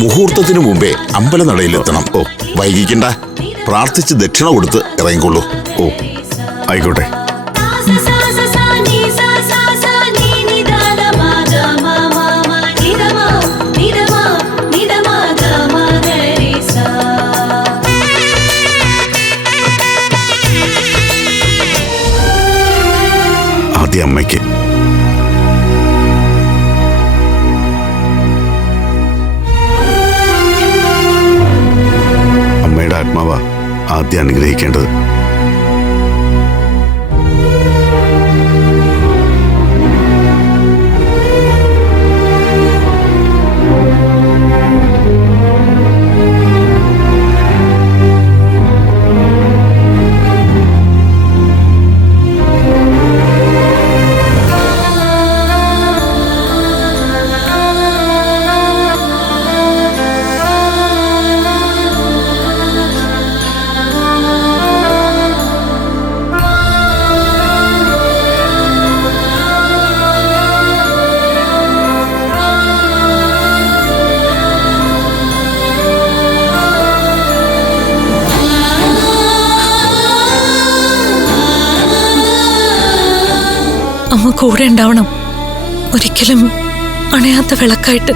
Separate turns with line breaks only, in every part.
മുഹൂർത്തത്തിന് മുമ്പേ അമ്പലനടയിലെത്തണം. ഓ വൈകിക്കണ്ട. പ്രാർത്ഥിച്ച് ദക്ഷിണ കൊടുത്ത് ഇറങ്ങിക്കൊള്ളൂ.
ഓ ആയിക്കോട്ടെ. ആദ്യം അനുഗ്രഹിക്കേണ്ടത്
അമ്മ കൂടെ ഉണ്ടാവണം. ഒരിക്കലും അണയാത്ത വിളക്കായിട്ട്.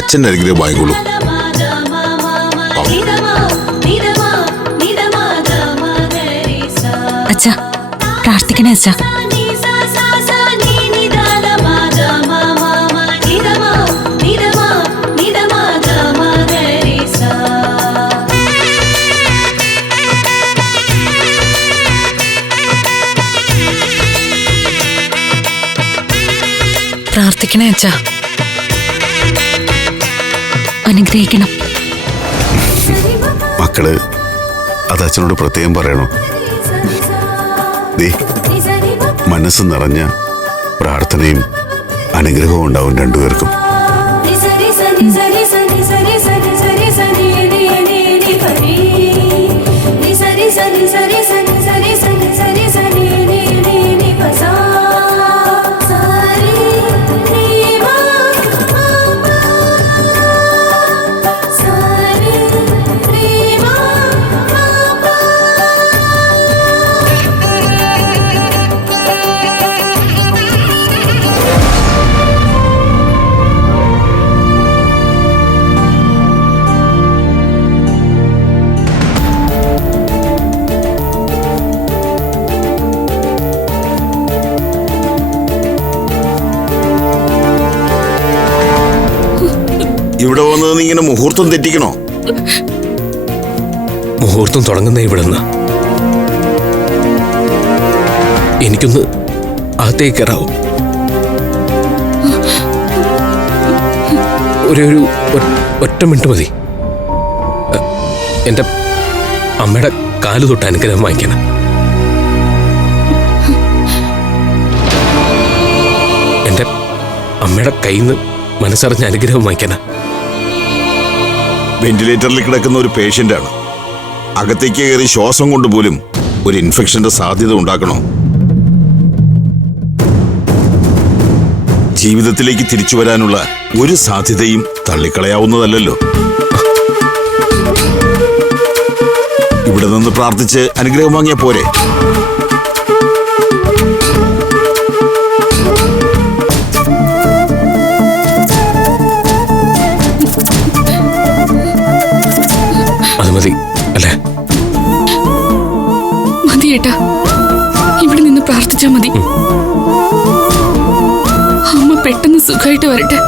അച്ഛന്റെ അരികിലേ വാങ്ങിക്കൊള്ളൂ
അച്ഛ പ്രാർത്ഥിക്കണേ അച്ഛ.
പ്രാർത്ഥിക്കണേ അച്ഛാ.
അനുഗ്രഹിക്കണം.
മക്കൾ അത് അച്ഛനോട് പ്രത്യേകം പറയണോ? മനസ്സ് നിറഞ്ഞ പ്രാർത്ഥനയും അനുഗ്രഹവും ഉണ്ടാവും രണ്ടുപേർക്കും.
ഇവിടെ വന്നത് ഇങ്ങനെ മുഹൂർത്തം തെറ്റിക്കണോ?
മുഹൂർത്തം തുടങ്ങുന്ന ഇവിടെ നിന്ന് എനിക്കൊന്ന് അകത്തേക്ക് കയറാവും? ഒരേ ഒരു ഒറ്റ മിനിറ്റ് മതി. എന്റെ അമ്മയുടെ കാൽ തൊട്ട് അനുഗ്രഹം വാങ്ങിക്കണം. എന്റെ അമ്മയുടെ കയ്യിൽ നിന്ന് മനസ്സറിഞ്ഞ അനുഗ്രഹം വാങ്ങിക്കണം.
വെന്റിലേറ്ററിൽ കിടക്കുന്ന ഒരു പേഷ്യന്റ് ആണ് അകത്തേക്ക് കയറി ശ്വാസം കൊണ്ട് പോലും ഒരു ഇൻഫെക്ഷന്റെ സാധ്യത ഉണ്ടാക്കണോ? ജീവിതത്തിലേക്ക് തിരിച്ചു വരാനുള്ള ഒരു സാധ്യതയും തള്ളിക്കളയാവുന്നതല്ലല്ലോ. ഇവിടെ നിന്ന് പ്രാർത്ഥിച്ച് അനുഗ്രഹം വാങ്ങിയ പോരെ.
മതി. അല്ലേ?
മതി ഏട്ടാ. ഇവിടെ നിന്ന് പ്രാർത്ഥിച്ചാ മതി. അമ്മ പെട്ടെന്ന് സുഖമായിട്ട് വരട്ടെ.